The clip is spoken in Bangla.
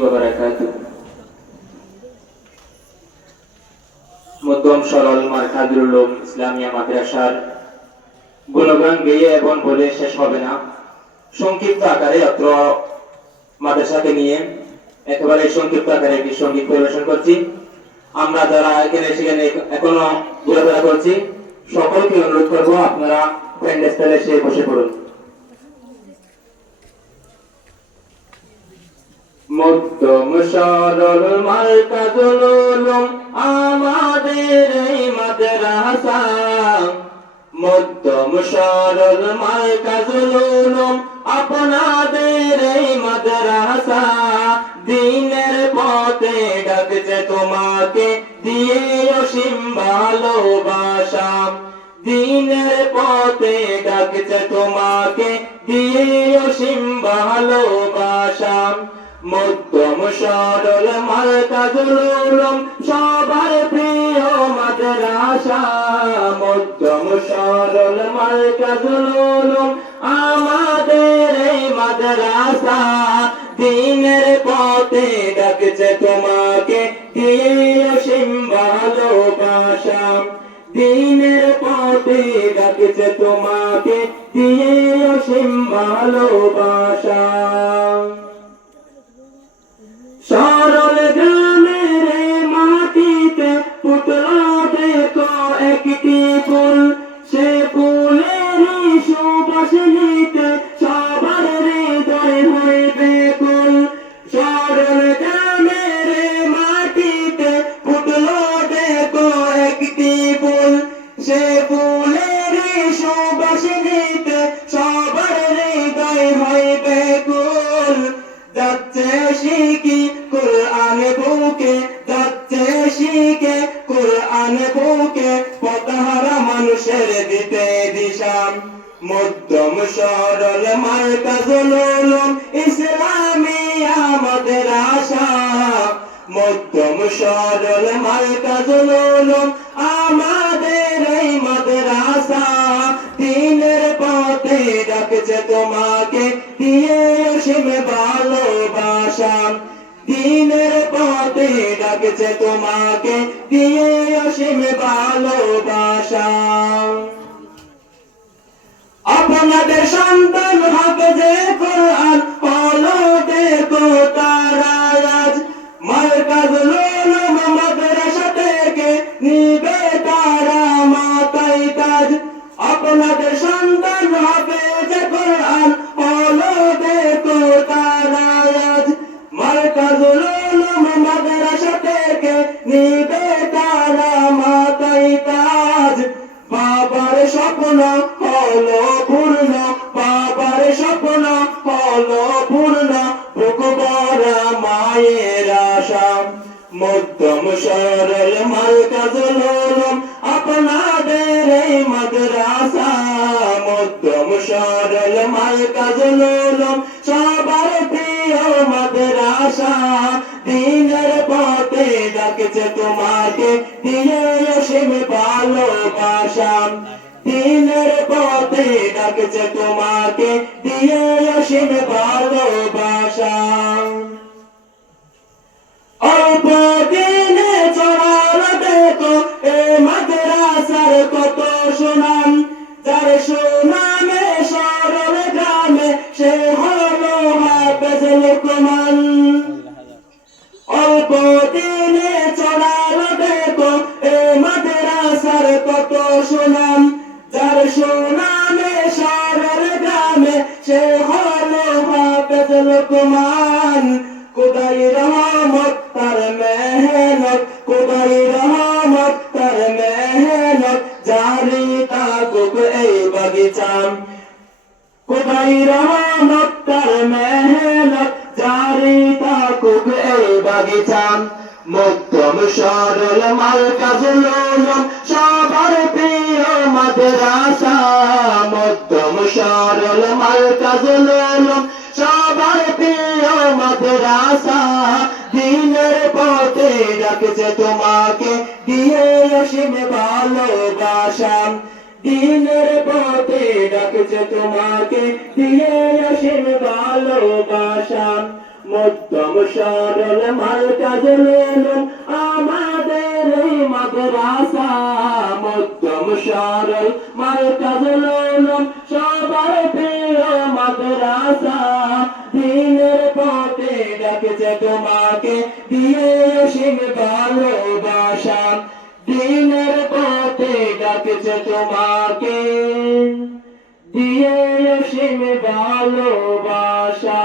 وبركاته মধ্যম সরল মার্কাজুল উলুম ইসলামিয়া মাদ্রাসার গুণগান গেয়ে এবং বলে শেষ হবে না সংক্ষিপ্ত আকারে অত্র মাদ্রাসাকে নিয়ে একেবারে সংক্ষিপ্ত আকারে একটি সঙ্গীত পরিবেশন করছি আমরা যারা এখানে সেখানে এখনো ঘোরাফেরা করছি সকলকে অনুরোধ করবো আপনারা প্যান্ডেস্টালে এসে বসে পড়ুন মধ্যম সরল মার্কাজুল উলুম আমাদের এই মাদ্রাসা। মধ্যম সরল মার্কাজুল উলুম আপনাদের এই মাদ্রাসা। দিনের পথে ডাকছে তোমাকে দিয়ে অসীম ভালোবাসা। দিনের পথে ডাকছে তোমাকে দিয়ে অসীম ভালোবাসা। মধ্যম সরল মার্কাজুল উলুম সবার প্রিয় মাদ্রাসা। মধ্যম সরল মার্কাজুল উলুম আমাদের এই মাদ্রাসা। দিনের পথে ডাকছে তোমাকে দিয়ে অসীম ভালোবাসা দিনের পথে ডাকছে তোমাকে দিয়ে অসীম ভালোবাসা সুবাস নিতে সবার হৃদয় হইবে কুল যাচ্ছে শিখি কোরআন বুকে, যাচ্ছে শিখে কোরআন বুকে দিতে মধ্যম সরল মার্কাজুল উলুম পথে ডাকছে তোমাকে, দিয়ে অসীম ভালোবাসা। দিনের পথে ডাকছে তোমাকে, দিয়ে অসীম ভালোবাসা। আপনাদের সন্তান হবে যে কোরআন মায়ের আশা মধ্যম সরল মার্কাজুল উলুম আপনাদের এই মাদ্রাসা, মধ্যম সরল মার্কাজুল উলুম সবার প্রিয় মাদ্রাসা। দিনের পথে ডাকছে তোমাকে, দিয়ে অসীম ভালোবাসা। দিনের পথে ডাকছে তোমাকে, দিয়ে অসীম ভালোবাসা। অল্প দিনে চড়াল দেখো। এ মাদ্রাসার কত সুনাম, যার সুনামে সরল গ্রামে সে হলো হাফেজ লোকমান। অল্প দিনে চড়াল দেখো, এ মাদ্রাসার কত সুনাম, যার সুনামে মেহনত কোদাই রহমত, তার মেহনত জারি তাকুক এই বাগিচাম কোদাই রহমত, তার মেহনত জারি তাকুক এই বাগিচাম মধ্যম সরল মার্কাজুল উলুম সবার প্রিয় মাদ্রাসা। মধ্যম সরল মার্কাজুল উলুম সবার প্রিয় মাদ্রাসা। দিয়ে অসীম ভালোবাসা দিনের পথে ডাকছে তোমাকে। দিয়ে অসীম ভালোবাসা মধ্যম সরল মার্কা জলেলম আমাদের এই মাদ্রাসা। মধ্যম সরল মার্কা জলেলম দিনের পথে ডাকছে তোমাকে। দিয়ে অসীম ভালোবাসা।